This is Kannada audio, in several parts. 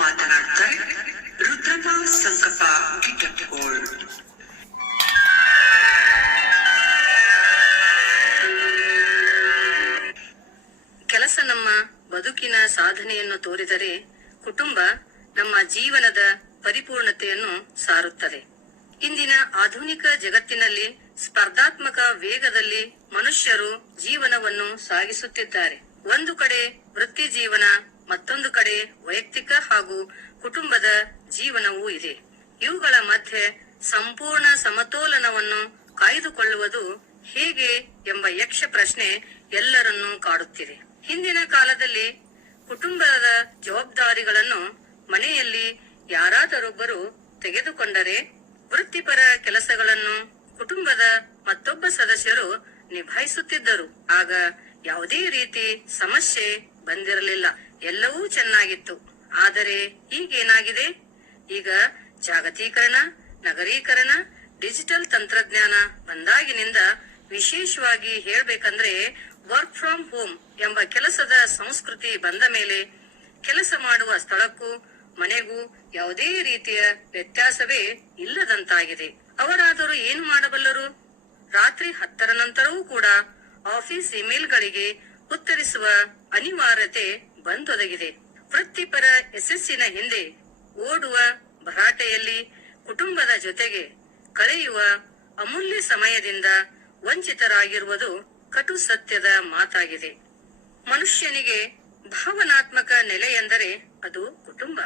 ಮಾತನಾಡುತ್ತಾರೆ ರುದ್ರಮ್ಮ ಸಂಕಪ್ಪ ಗಿಟ್ಟಕೋಳ್. ಕೆಲಸ ನಮ್ಮ ಬದುಕಿನ ಸಾಧನೆಯನ್ನು ತೋರಿದರೆ, ಕುಟುಂಬ ನಮ್ಮ ಜೀವನದ ಪರಿಪೂರ್ಣತೆಯನ್ನು ಸಾರುತ್ತದೆ. ಇಂದಿನ ಆಧುನಿಕ ಜಗತ್ತಿನಲ್ಲಿ ಸ್ಪರ್ಧಾತ್ಮಕ ವೇಗದಲ್ಲಿ ಮನುಷ್ಯರು ಜೀವನವನ್ನು ಸಾಗಿಸುತ್ತಿದ್ದಾರೆ. ಒಂದು ಕಡೆ ವೃತ್ತಿ ಜೀವನ, ಮತ್ತೊಂದು ಕಡೆ ವೈಯಕ್ತಿಕ ಹಾಗೂ ಕುಟುಂಬದ ಜೀವನವೂ ಇದೆ. ಇವುಗಳ ಮಧ್ಯೆ ಸಂಪೂರ್ಣ ಸಮತೋಲನವನ್ನು ಕಾಯ್ದುಕೊಳ್ಳುವುದು ಹೇಗೆ ಎಂಬ ಯಕ್ಷ ಪ್ರಶ್ನೆ ಎಲ್ಲರನ್ನೂ ಕಾಡುತ್ತಿದೆ. ಹಿಂದಿನ ಕಾಲದಲ್ಲಿ ಕುಟುಂಬದ ಜವಾಬ್ದಾರಿಗಳನ್ನು ಮನೆಯಲ್ಲಿ ಯಾರಾದರೊಬ್ಬರು ತೆಗೆದುಕೊಂಡರೆ, ವೃತ್ತಿಪರ ಕೆಲಸಗಳನ್ನು ಕುಟುಂಬದ ಮತ್ತೊಬ್ಬ ಸದಸ್ಯರು ನಿಭಾಯಿಸುತ್ತಿದ್ದರು. ಆಗ ಯಾವುದೇ ರೀತಿ ಸಮಸ್ಯೆ ಬಂದಿರಲಿಲ್ಲ, ಎಲ್ಲವೂ ಚೆನ್ನಾಗಿತ್ತು. ಆದರೆ ಈಗೇನಾಗಿದೆ? ಈಗ ಜಾಗತೀಕರಣ, ನಗರೀಕರಣ, ಡಿಜಿಟಲ್ ತಂತ್ರಜ್ಞಾನ ಬಂದಾಗಿನಿಂದ, ವಿಶೇಷವಾಗಿ ಹೇಳ್ಬೇಕಂದ್ರೆ ವರ್ಕ್ ಫ್ರಮ್ ಹೋಮ್ ಎಂಬ ಕೆಲಸದ ಸಂಸ್ಕೃತಿ ಬಂದ ಮೇಲೆ, ಕೆಲಸ ಮಾಡುವ ಸ್ಥಳಕ್ಕೂ ಮನೆಗೂ ಯಾವುದೇ ರೀತಿಯ ವ್ಯತ್ಯಾಸವೇ ಇಲ್ಲದಂತಾಗಿದೆ. ಅವರಾದರೂ ಏನು ಮಾಡಬಲ್ಲರು? ರಾತ್ರಿ 10ರ ನಂತರವೂ ಕೂಡ ಆಫೀಸ್ ಇಮೇಲ್ಗಳಿಗೆ ಉತ್ತರಿಸುವ ಅನಿವಾರ್ಯತೆ ಬಂದೊದಗಿದೆ. ವೃತ್ತಿಪರ ಯಶಸ್ಸಿನ ಹಿಂದೆ ಓಡುವ ಭರಾಟೆಯಲ್ಲಿ ಕುಟುಂಬದ ಜೊತೆಗೆ ಕಳೆಯುವ ಅಮೂಲ್ಯ ಸಮಯದಿಂದ ವಂಚಿತರಾಗಿರುವುದು ಕಟು ಸತ್ಯದ ಮಾತಾಗಿದೆ. ಮನುಷ್ಯನಿಗೆ ಭಾವನಾತ್ಮಕ ನೆಲೆ ಎಂದರೆ ಅದು ಕುಟುಂಬ.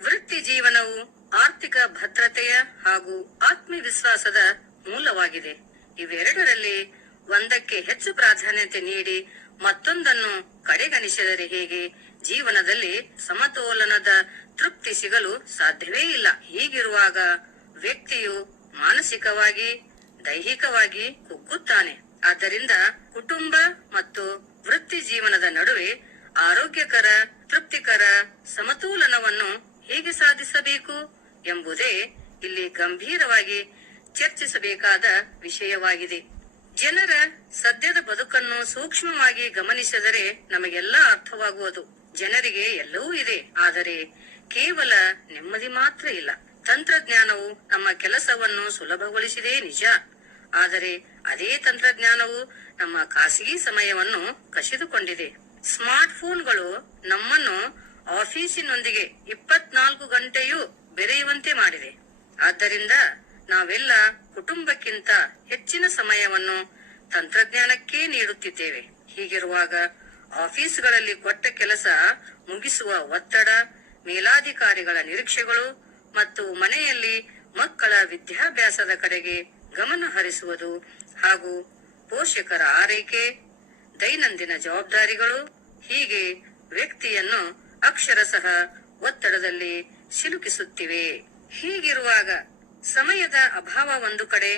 ವೃತ್ತಿ ಜೀವನವು ಆರ್ಥಿಕ ಭದ್ರತೆಯ ಹಾಗೂ ಆತ್ಮವಿಶ್ವಾಸದ ಮೂಲವಾಗಿದೆ. ಇವೆರಡರಲ್ಲಿ ಒಂದಕ್ಕೆ ಹೆಚ್ಚು ಪ್ರಾಧಾನ್ಯತೆ ನೀಡಿ ಮತ್ತೊಂದನ್ನು ಕಡೆಗಣಿಸಿದರೆ ಹೇಗೆ? ಜೀವನದಲ್ಲಿ ಸಮತೋಲನದ ತೃಪ್ತಿ ಸಿಗಲು ಸಾಧ್ಯವೇ ಇಲ್ಲ. ಹೀಗಿರುವಾಗ ವ್ಯಕ್ತಿಯು ಮಾನಸಿಕವಾಗಿ, ದೈಹಿಕವಾಗಿ ಕುಗ್ಗುತ್ತಾನೆ. ಆದ್ದರಿಂದ ಕುಟುಂಬ ಮತ್ತು ವೃತ್ತಿ ಜೀವನದ ನಡುವೆ ಆರೋಗ್ಯಕರ, ತೃಪ್ತಿಕರ ಸಮತೋಲನವನ್ನು ಹೇಗೆ ಸಾಧಿಸಬೇಕು ಎಂಬುದೇ ಇಲ್ಲಿ ಗಂಭೀರವಾಗಿ ಚರ್ಚಿಸಬೇಕಾದ ವಿಷಯವಾಗಿದೆ. ಜನರ ಸದ್ಯದ ಬದುಕನ್ನು ಸೂಕ್ಷ್ಮವಾಗಿ ಗಮನಿಸಿದರೆ ನಮಗೆಲ್ಲ ಅರ್ಥವಾಗುವುದು. ಜನರಿಗೆ ಎಲ್ಲವೂ ಇದೆ, ಆದರೆ ಕೇವಲ ನೆಮ್ಮದಿ ಮಾತ್ರ ಇಲ್ಲ. ತಂತ್ರಜ್ಞಾನವು ನಮ್ಮ ಕೆಲಸವನ್ನು ಸುಲಭಗೊಳಿಸಿದೆ ನಿಜ, ಆದರೆ ಅದೇ ತಂತ್ರಜ್ಞಾನವು ನಮ್ಮ ಖಾಸಗಿ ಸಮಯವನ್ನು ಕಸಿದುಕೊಂಡಿದೆ. ಸ್ಮಾರ್ಟ್ ಫೋನ್ಗಳು ನಮ್ಮನ್ನು ಆಫೀಸಿನೊಂದಿಗೆ 24 ಗಂಟೆಯೂ ಬೆರೆಯುವಂತೆ ಮಾಡಿದೆ. ಆದ್ದರಿಂದ ನಾವೆಲ್ಲ ಕುಟುಂಬಕ್ಕಿಂತ ಹೆಚ್ಚಿನ ಸಮಯವನ್ನು ತಂತ್ರಜ್ಞಾನಕ್ಕೆ ನೀಡುತ್ತಿದ್ದೇವೆ. ಹೀಗಿರುವಾಗ ಆಫೀಸ್ಗಳಲ್ಲಿ ಕೊಟ್ಟ ಕೆಲಸ ಮುಗಿಸುವ ಒತ್ತಡ, ಮೇಲಾಧಿಕಾರಿಗಳ ನಿರೀಕ್ಷೆಗಳು ಮತ್ತು ಮನೆಯಲ್ಲಿ ಮಕ್ಕಳ ವಿದ್ಯಾಭ್ಯಾಸದ ಕಡೆಗೆ ಗಮನ ಹರಿಸುವುದು ಹಾಗೂ ಪೋಷಕರ ಆರೈಕೆ, ದೈನಂದಿನ ಜವಾಬ್ದಾರಿಗಳು ಹೀಗೆ ವ್ಯಕ್ತಿಯನ್ನು ಅಕ್ಷರಶಃ ಒತ್ತಡದಲ್ಲಿ ಸಿಲುಕಿಸುತ್ತಿವೆ. ಹೀಗಿರುವಾಗ ಸಮಯದ ಅಭಾವ ಒಂದು ಕಡೆ,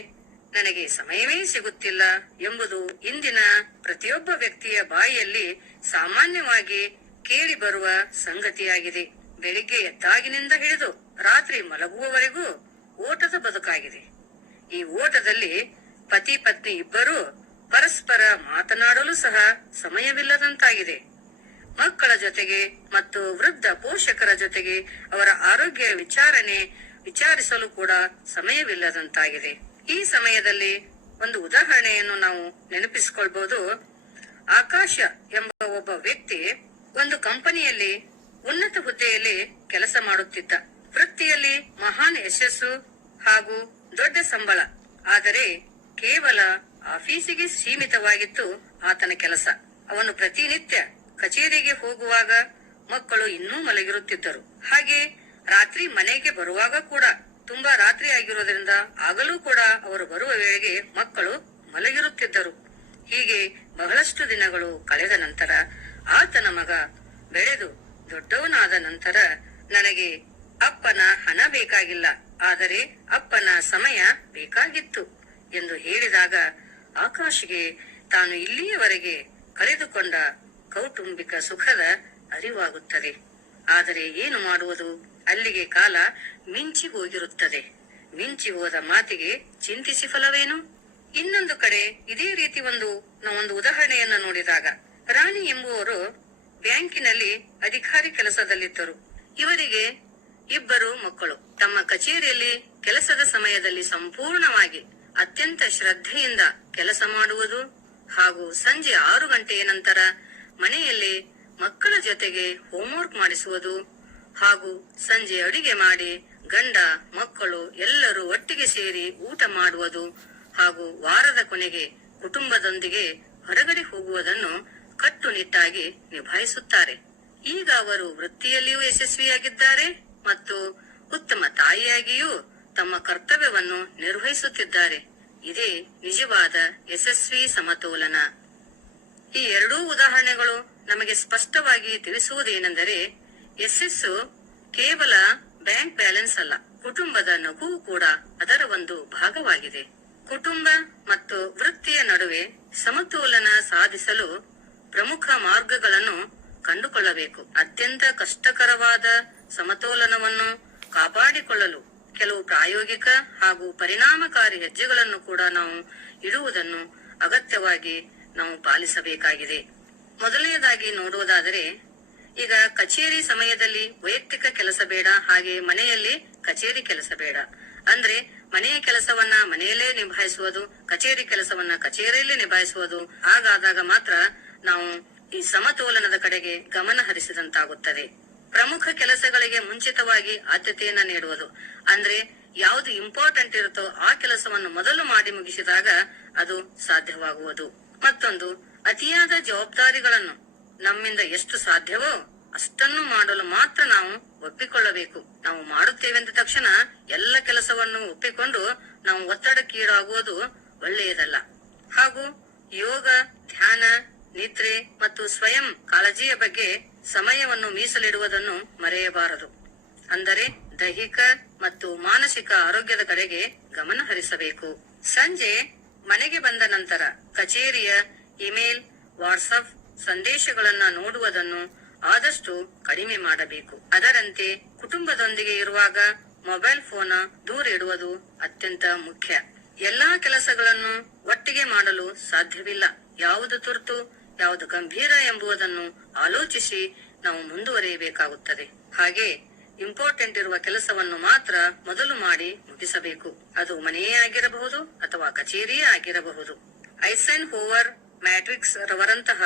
ನನಗೆ ಸಮಯವೇ ಸಿಗುತ್ತಿಲ್ಲ ಎಂಬುದು ಇಂದಿನ ಪ್ರತಿಯೊಬ್ಬ ವ್ಯಕ್ತಿಯ ಬಾಯಿಯಲ್ಲಿ ಸಾಮಾನ್ಯವಾಗಿ ಕೇಳಿ ಬರುವ ಸಂಗತಿಯಾಗಿದೆ. ಬೆಳಿಗ್ಗೆ ಎದ್ದಾಗಿನಿಂದ ಹಿಡಿದು ರಾತ್ರಿ ಮಲಗುವವರೆಗೂ ಓಟದ ಬದುಕಾಗಿದೆ. ಈ ಓಟದಲ್ಲಿ ಪತಿ ಪತ್ನಿ ಇಬ್ಬರೂ ಪರಸ್ಪರ ಮಾತನಾಡಲು ಸಹ ಸಮಯವಿಲ್ಲದಂತಾಗಿದೆ. ಮಕ್ಕಳ ಜೊತೆಗೆ ಮತ್ತು ವೃದ್ಧ ಪೋಷಕರ ಜೊತೆಗೆ ಅವರ ಆರೋಗ್ಯ ವಿಚಾರಿಸಲು ಕೂಡ ಸಮಯವಿಲ್ಲದಂತಾಗಿದೆ. ಈ ಸಮಯದಲ್ಲಿ ಒಂದು ಉದಾಹರಣೆಯನ್ನು ನಾವು ನೆನಪಿಸಿಕೊಳ್ಬಹುದು. ಆಕಾಶ ಎಂಬ ಒಬ್ಬ ವ್ಯಕ್ತಿ ಒಂದು ಕಂಪನಿಯಲ್ಲಿ ಉನ್ನತ ಹುದ್ದೆಯಲ್ಲಿ ಕೆಲಸ ಮಾಡುತ್ತಿದ್ದ. ವೃತ್ತಿಯಲ್ಲಿ ಮಹಾನ್ ಯಶಸ್ಸು ಹಾಗೂ ದೊಡ್ಡ ಸಂಬಳ, ಆದರೆ ಕೇವಲ ಆಫೀಸಿಗೆ ಸೀಮಿತವಾಗಿತ್ತು ಆತನ ಕೆಲಸ. ಅವನು ಪ್ರತಿನಿತ್ಯ ಕಚೇರಿಗೆ ಹೋಗುವಾಗ ಮಕ್ಕಳು ಇನ್ನೂ ಮಲಗಿರುತ್ತಿದ್ದರು. ಹಾಗೆ ರಾತ್ರಿ ಮನೆಗೆ ಬರುವಾಗ ಕೂಡ ತುಂಬಾ ರಾತ್ರಿ ಆಗಿರೋದ್ರಿಂದ ಆಗಲೂ ಕೂಡ ಅವರು ಬರುವ ವೇಳೆಗೆ ಮಕ್ಕಳು ಮಲಗಿರುತ್ತಿದ್ದರು. ಹೀಗೆ ಬಹಳಷ್ಟು ದಿನಗಳು ಕಳೆದ ನಂತರ ಆತನ ಮಗ ಬೆಳೆದು ದೊಡ್ಡವನಾದ ನಂತರ, ನನಗೆ ಅಪ್ಪನ ಹಣ ಬೇಕಾಗಿಲ್ಲ, ಆದರೆ ಅಪ್ಪನ ಸಮಯ ಬೇಕಾಗಿತ್ತು ಎಂದು ಹೇಳಿದಾಗ ಆಕಾಶ್ಗೆ ತಾನು ಇಲ್ಲಿಯವರೆಗೆ ಕಳೆದುಕೊಂಡ ಕೌಟುಂಬಿಕ ಸುಖದ ಅರಿವಾಗುತ್ತದೆ. ಆದರೆ ಏನು ಮಾಡುವುದು? ಅಲ್ಲಿಗೆ ಕಾಲ ಮಿಂಚಿ ಹೋಗಿರುತ್ತದೆ. ಮಿಂಚಿ ಹೋದ ಮಾತಿಗೆ ಚಿಂತಿಸಿ ಫಲವೇನು? ಇನ್ನೊಂದು ಕಡೆ ಇದೇ ರೀತಿ ಒಂದು ಉದಾಹರಣೆಯನ್ನ ನೋಡಿದಾಗ, ರಾಣಿ ಎಂಬುವರು ಬ್ಯಾಂಕಿನಲ್ಲಿ ಅಧಿಕಾರಿ ಕೆಲಸದಲ್ಲಿದ್ದರು. ಇವರಿಗೆ ಇಬ್ಬರು ಮಕ್ಕಳು. ತಮ್ಮ ಕಚೇರಿಯಲ್ಲಿ ಕೆಲಸದ ಸಮಯದಲ್ಲಿ ಸಂಪೂರ್ಣವಾಗಿ ಅತ್ಯಂತ ಶ್ರದ್ಧೆಯಿಂದ ಕೆಲಸ ಮಾಡುವುದು ಹಾಗೂ ಸಂಜೆ 6 ಗಂಟೆಯ ನಂತರ ಮನೆಯಲ್ಲಿ ಮಕ್ಕಳ ಜೊತೆಗೆ ಹೋಂವರ್ಕ್ ಮಾಡಿಸುವುದು ಹಾಗೂ ಸಂಜೆ ಅಡಿಗೆ ಮಾಡಿ ಗಂಡ ಮಕ್ಕಳು ಎಲ್ಲರೂ ಒಟ್ಟಿಗೆ ಸೇರಿ ಊಟ ಮಾಡುವುದು ಹಾಗೂ ವಾರದ ಕೊನೆಗೆ ಕುಟುಂಬದೊಂದಿಗೆ ಹೊರಗಡೆ ಹೋಗುವುದನ್ನು ಕಟ್ಟುನಿಟ್ಟಾಗಿ ನಿಭಾಯಿಸುತ್ತಾರೆ. ಈಗ ಅವರು ವೃತ್ತಿಯಲ್ಲಿಯೂ ಯಶಸ್ವಿಯಾಗಿದ್ದಾರೆ ಮತ್ತು ಉತ್ತಮ ತಾಯಿಯಾಗಿಯೂ ತಮ್ಮ ಕರ್ತವ್ಯವನ್ನು ನಿರ್ವಹಿಸುತ್ತಿದ್ದಾರೆ. ಇದೇ ನಿಜವಾದ ಯಶಸ್ವಿ ಸಮತೋಲನ. ಈ ಎರಡೂ ಉದಾಹರಣೆಗಳು ನಮಗೆ ಸ್ಪಷ್ಟವಾಗಿ ತಿಳಿಸುವುದೇನೆಂದರೆ, ಯಶಸ್ಸು ಕೇವಲ ಬ್ಯಾಂಕ್ ಬ್ಯಾಲೆನ್ಸ್ ಅಲ್ಲ, ಕುಟುಂಬದ ನಗುವು ಕೂಡ ಅದರ ಒಂದು ಭಾಗವಾಗಿದೆ. ಕುಟುಂಬ ಮತ್ತು ವೃತ್ತಿಯ ನಡುವೆ ಸಮತೋಲನ ಸಾಧಿಸಲು ಪ್ರಮುಖ ಮಾರ್ಗಗಳನ್ನು ಕಂಡುಕೊಳ್ಳಬೇಕು. ಅತ್ಯಂತ ಕಷ್ಟಕರವಾದ ಸಮತೋಲನವನ್ನು ಕಾಪಾಡಿಕೊಳ್ಳಲು ಕೆಲವು ಪ್ರಾಯೋಗಿಕ ಹಾಗೂ ಪರಿಣಾಮಕಾರಿ ಹೆಜ್ಜೆಗಳನ್ನು ಕೂಡ ನಾವು ಇಡುವುದನ್ನು ಅಗತ್ಯವಾಗಿ ನಾವು ಪಾಲಿಸಬೇಕಾಗಿದೆ. ಮೊದಲನೆಯದಾಗಿ ನೋಡುವುದಾದರೆ, ಈಗ ಕಚೇರಿ ಸಮಯದಲ್ಲಿ ವೈಯಕ್ತಿಕ ಕೆಲಸ ಬೇಡ, ಹಾಗೆ ಮನೆಯಲ್ಲಿ ಕಚೇರಿ ಕೆಲಸ ಬೇಡ. ಅಂದ್ರೆ ಮನೆಯ ಕೆಲಸವನ್ನ ಮನೆಯಲ್ಲೇ ನಿಭಾಯಿಸುವುದು, ಕಚೇರಿ ಕೆಲಸವನ್ನ ಕಚೇರಿಯಲ್ಲಿ ನಿಭಾಯಿಸುವುದು. ಹಾಗಾದಾಗ ಮಾತ್ರ ನಾವು ಈ ಸಮತೋಲನದ ಕಡೆಗೆ ಗಮನ ಹರಿಸಿದಂತಾಗುತ್ತದೆ. ಪ್ರಮುಖ ಕೆಲಸಗಳಿಗೆ ಮುಂಚಿತವಾಗಿ ಆದ್ಯತೆಯನ್ನ ನೀಡುವುದು, ಅಂದ್ರೆ ಯಾವುದು ಇಂಪಾರ್ಟೆಂಟ್ ಇರುತ್ತೋ ಆ ಕೆಲಸವನ್ನು ಮೊದಲು ಮಾಡಿ ಮುಗಿಸಿದಾಗ ಅದು ಸಾಧ್ಯವಾಗುವುದು. ಮತ್ತೊಂದು, ಅತಿಯಾದ ಜವಾಬ್ದಾರಿಗಳನ್ನು ನಮ್ಮಿಂದ ಎಷ್ಟು ಸಾಧ್ಯವೋ ಅಷ್ಟನ್ನು ಮಾಡಲು ಮಾತ್ರ ನಾವು ಒಪ್ಪಿಕೊಳ್ಳಬೇಕು. ನಾವು ಮಾಡುತ್ತೇವೆ ಅಂದ ತಕ್ಷಣ ಎಲ್ಲ ಕೆಲಸವನ್ನು ಒಪ್ಪಿಕೊಂಡು ನಾವು ಒತ್ತಡಕ್ಕೀಡಾಗುವುದು ಒಳ್ಳೆಯದಲ್ಲ. ಹಾಗೂ ಯೋಗ, ಧ್ಯಾನ, ನಿದ್ರೆ ಮತ್ತು ಸ್ವಯಂ ಕಾಳಜಿಯ ಬಗ್ಗೆ ಸಮಯವನ್ನು ಮೀಸಲಿಡುವುದನ್ನು ಮರೆಯಬಾರದು. ಅಂದರೆ ದೈಹಿಕ ಮತ್ತು ಮಾನಸಿಕ ಆರೋಗ್ಯದ ಕಡೆಗೆ ಗಮನ ಹರಿಸಬೇಕು. ಸಂಜೆ ಮನೆಗೆ ಬಂದ ನಂತರ ಕಚೇರಿಯ ಇಮೇಲ್, ವಾಟ್ಸಪ್ ಸಂದೇಶಗಳನ್ನ ನೋಡುವುದನ್ನು ಆದಷ್ಟು ಕಡಿಮೆ ಮಾಡಬೇಕು. ಅದರಂತೆ ಕುಟುಂಬದೊಂದಿಗೆ ಇರುವಾಗ ಮೊಬೈಲ್ ಫೋನ್ ದೂರ ಇಡುವುದು ಅತ್ಯಂತ ಮುಖ್ಯ. ಎಲ್ಲಾ ಕೆಲಸಗಳನ್ನು ಒಟ್ಟಿಗೆ ಮಾಡಲು ಸಾಧ್ಯವಿಲ್ಲ. ಯಾವುದು ತುರ್ತು, ಯಾವುದು ಗಂಭೀರ ಎಂಬುದನ್ನು ಆಲೋಚಿಸಿ ನಾವು ಮುಂದುವರಿಯಬೇಕಾಗುತ್ತದೆ. ಹಾಗೆ ಇಂಪಾರ್ಟೆಂಟ್ ಇರುವ ಕೆಲಸವನ್ನು ಮಾತ್ರ ಮೊದಲು ಮಾಡಿ ಮುಗಿಸಬೇಕು. ಅದು ಮನೆಯೇ ಆಗಿರಬಹುದು ಅಥವಾ ಕಚೇರಿಯೇ ಆಗಿರಬಹುದು. ಐಸೆನ್ ಹೋವರ್ ಮ್ಯಾಟ್ರಿಕ್ಸ್ ರವರಂತಹ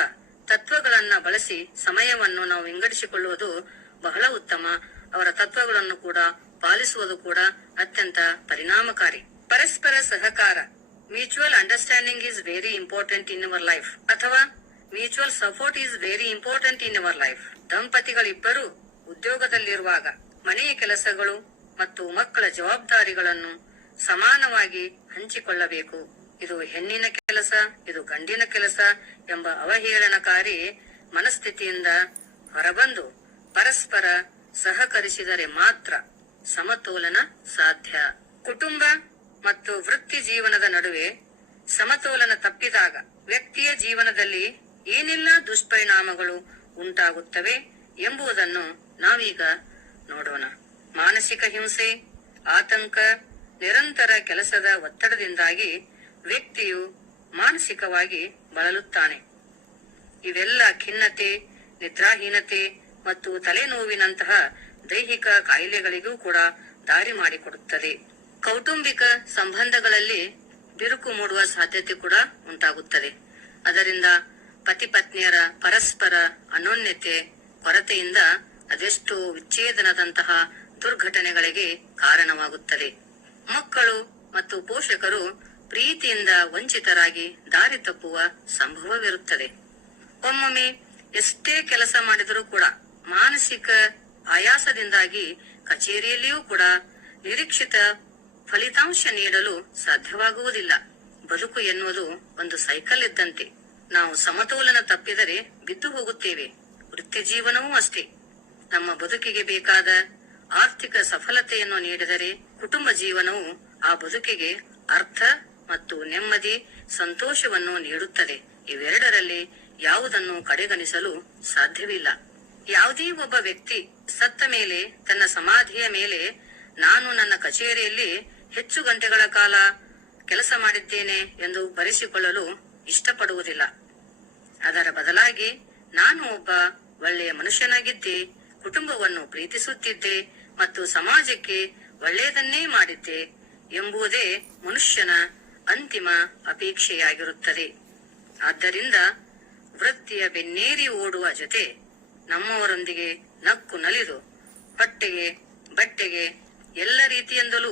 ತತ್ವಗಳನ್ನ ಬಳಸಿ ಸಮಯವನ್ನು ನಾವು ವಿಂಗಡಿಸಿಕೊಳ್ಳುವುದು ಬಹಳ ಉತ್ತಮ. ಅವರ ತತ್ವಗಳನ್ನು ಕೂಡ ಪಾಲಿಸುವುದು ಕೂಡ ಅತ್ಯಂತ ಪರಿಣಾಮಕಾರಿ. ಪರಸ್ಪರ ಸಹಕಾರ, mutual understanding is very important in our life, ಅಥವಾ mutual support is very important in our life. ದಂಪತಿಗಳಿಬ್ಬರು ಉದ್ಯೋಗದಲ್ಲಿರುವಾಗ ಮನೆಯ ಕೆಲಸಗಳು ಮತ್ತು ಮಕ್ಕಳ ಜವಾಬ್ದಾರಿಗಳನ್ನು ಸಮಾನವಾಗಿ ಹಂಚಿಕೊಳ್ಳಬೇಕು. ಇದು ಹೆಣ್ಣಿನ ಕೆಲಸ, ಇದು ಗಂಡಿನ ಕೆಲಸ ಎಂಬ ಅವಹೇಳನಕಾರಿ ಮನಸ್ಥಿತಿಯಿಂದ ಹೊರಬಂದು ಪರಸ್ಪರ ಸಹಕರಿಸಿದರೆ ಮಾತ್ರ ಸಮತೋಲನ ಸಾಧ್ಯ. ಕುಟುಂಬ ಮತ್ತು ವೃತ್ತಿ ಜೀವನದ ನಡುವೆ ಸಮತೋಲನ ತಪ್ಪಿದಾಗ ವ್ಯಕ್ತಿಯ ಜೀವನದಲ್ಲಿ ಏನೆಲ್ಲ ದುಷ್ಪರಿಣಾಮಗಳು ಉಂಟಾಗುತ್ತವೆ ಎಂಬುದನ್ನು ನಾವೀಗ ನೋಡೋಣ. ಮಾನಸಿಕ ಹಿಂಸೆ, ಆತಂಕ, ನಿರಂತರ ಕೆಲಸದ ಒತ್ತಡದಿಂದಾಗಿ ವ್ಯಕ್ತಿಯು ಮಾನಸಿಕವಾಗಿ ಬಳಲುತ್ತಾನೆ. ಇವೆಲ್ಲ ಖಿನ್ನತೆ, ನಿದ್ರಾಹೀನತೆ ಮತ್ತು ತಲೆನೋವಿನಂತಹ ದೈಹಿಕ ಕಾಯಿಲೆಗಳಿಗೂ ಕೂಡ ದಾರಿ ಮಾಡಿಕೊಡುತ್ತದೆ. ಕೌಟುಂಬಿಕ ಸಂಬಂಧಗಳಲ್ಲಿ ಬಿರುಕು ಮೂಡುವ ಸಾಧ್ಯತೆ ಕೂಡ ಉಂಟಾಗುತ್ತದೆ. ಅದರಿಂದ ಪತಿ ಪತ್ನಿಯರ ಪರಸ್ಪರ ಅನೋನ್ಯತೆ ಕೊರತೆಯಿಂದ ಅದೆಷ್ಟೋ ವಿಚ್ಛೇದನದಂತಹ ದುರ್ಘಟನೆಗಳಿಗೆ ಕಾರಣವಾಗುತ್ತದೆ. ಮಕ್ಕಳು ಮತ್ತು ಪೋಷಕರು ಪ್ರೀತಿಯಿಂದ ವಂಚಿತರಾಗಿ ದಾರಿ ತಪ್ಪುವ ಸಂಭವವಿರುತ್ತದೆ. ಒಮ್ಮೊಮ್ಮೆ ಎಷ್ಟೇ ಕೆಲಸ ಮಾಡಿದರೂ ಕೂಡ ಮಾನಸಿಕ ಆಯಾಸದಿಂದಾಗಿ ಕಚೇರಿಯಲ್ಲಿಯೂ ಕೂಡ ನಿರೀಕ್ಷಿತ ಫಲಿತಾಂಶ ನೀಡಲು ಸಾಧ್ಯವಾಗುವುದಿಲ್ಲ. ಬದುಕು ಎನ್ನುವುದು ಒಂದು ಸೈಕಲ್ ಇದ್ದಂತೆ. ನಾವು ಸಮತೋಲನ ತಪ್ಪಿದರೆ ಬಿದ್ದು ಹೋಗುತ್ತೇವೆ. ವೃತ್ತಿ ಜೀವನವೂ ಅಷ್ಟೇ. ನಮ್ಮ ಬದುಕಿಗೆ ಬೇಕಾದ ಆರ್ಥಿಕ ಸಫಲತೆಯನ್ನು ನೀಡಿದರೆ ಕುಟುಂಬ ಜೀವನವು ಆ ಬದುಕಿಗೆ ಅರ್ಥ ಮತ್ತು ನೆಮ್ಮದಿ, ಸಂತೋಷವನ್ನು ನೀಡುತ್ತದೆ. ಇವೆರಡರಲ್ಲಿ ಯಾವುದನ್ನು ಕಡೆಗಣಿಸಲು ಸಾಧ್ಯವಿಲ್ಲ. ಯಾವುದೇ ಒಬ್ಬ ವ್ಯಕ್ತಿ ಸತ್ತ ಮೇಲೆ ತನ್ನ ಸಮಾಧಿಯ ಮೇಲೆ ನಾನು ನನ್ನ ಕಚೇರಿಯಲ್ಲಿ ಹೆಚ್ಚು ಗಂಟೆಗಳ ಕಾಲ ಕೆಲಸ ಮಾಡಿದ್ದೇನೆ ಎಂದು ಬರೆಸಿಕೊಳ್ಳಲು ಇಷ್ಟಪಡುವುದಿಲ್ಲ. ಅದರ ಬದಲಾಗಿ ನಾನು ಒಬ್ಬ ಒಳ್ಳೆಯ ಮನುಷ್ಯನಾಗಿದ್ದೆ, ಕುಟುಂಬವನ್ನು ಪ್ರೀತಿಸುತ್ತಿದ್ದೆ ಮತ್ತು ಸಮಾಜಕ್ಕೆ ಒಳ್ಳೆಯದನ್ನೇ ಮಾಡಿದ್ದೆ ಎಂಬುದೇ ಮನುಷ್ಯನ ಅಂತಿಮ ಅಪೇಕ್ಷೆಯಾಗಿರುತ್ತದೆ. ಆದ್ದರಿಂದ ವೃತ್ತಿಯ ಬೆನ್ನೇರಿ ಓಡುವ ಜೊತೆ ನಮ್ಮವರೊಂದಿಗೆ ನಕ್ಕು ನಲಿದು ಹೊಟ್ಟೆಗೆ ಬಟ್ಟೆಗೆ ಎಲ್ಲ ರೀತಿಯಿಂದಲೂ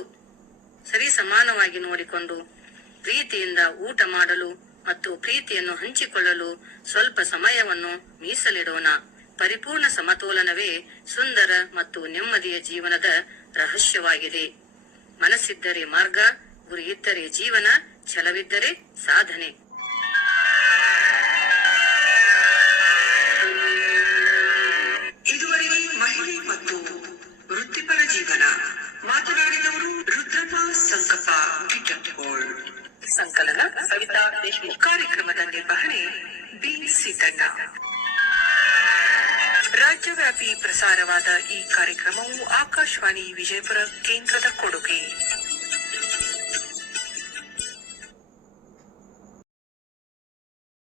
ಸರಿ ಸಮಾನವಾಗಿ ನೋಡಿಕೊಂಡು ಪ್ರೀತಿಯಿಂದ ಊಟ ಮಾಡಲು ಮತ್ತು ಪ್ರೀತಿಯನ್ನು ಹಂಚಿಕೊಳ್ಳಲು ಸ್ವಲ್ಪ ಸಮಯವನ್ನು ಮೀಸಲಿಡೋಣ. ಪರಿಪೂರ್ಣ ಸಮತೋಲನವೇ ಸುಂದರ ಮತ್ತು ನೆಮ್ಮದಿಯ ಜೀವನದ ರಹಸ್ಯವಾಗಿದೆ. ಮನಸ್ಸಿದ್ದರೆ ಮಾರ್ಗ, ಗುರಿ ಇದ್ದರೆ ಜೀವನ, ಛಲವಿದ್ದರೆ ಸಾಧನೆ. ಇದುವರೆಗೆ ಮಹಿಳೆ ಮತ್ತು ವೃತ್ತಿಪರ ಜೀವನ ಮಾತನಾಡಿದವರು ರುದ್ರಪ್ಪ ಸಂಕಪ್ಪ ಗಿಡ್ಡಕೋಳ್. ಸಂಕಲನ ಸವಿತಾ ದೇಶಮುಖ್. ಕಾರ್ಯಕ್ರಮದ ನಿರ್ವಹಣೆ ಬಿ ಸೀತಣ್ಣ. ರಾಜ್ಯವ್ಯಾಪಿ ಪ್ರಸಾರವಾದ ಈ ಕಾರ್ಯಕ್ರಮವು ಆಕಾಶವಾಣಿ ವಿಜಯಪುರ ಕೇಂದ್ರದ ಕೊಡುಗೆ.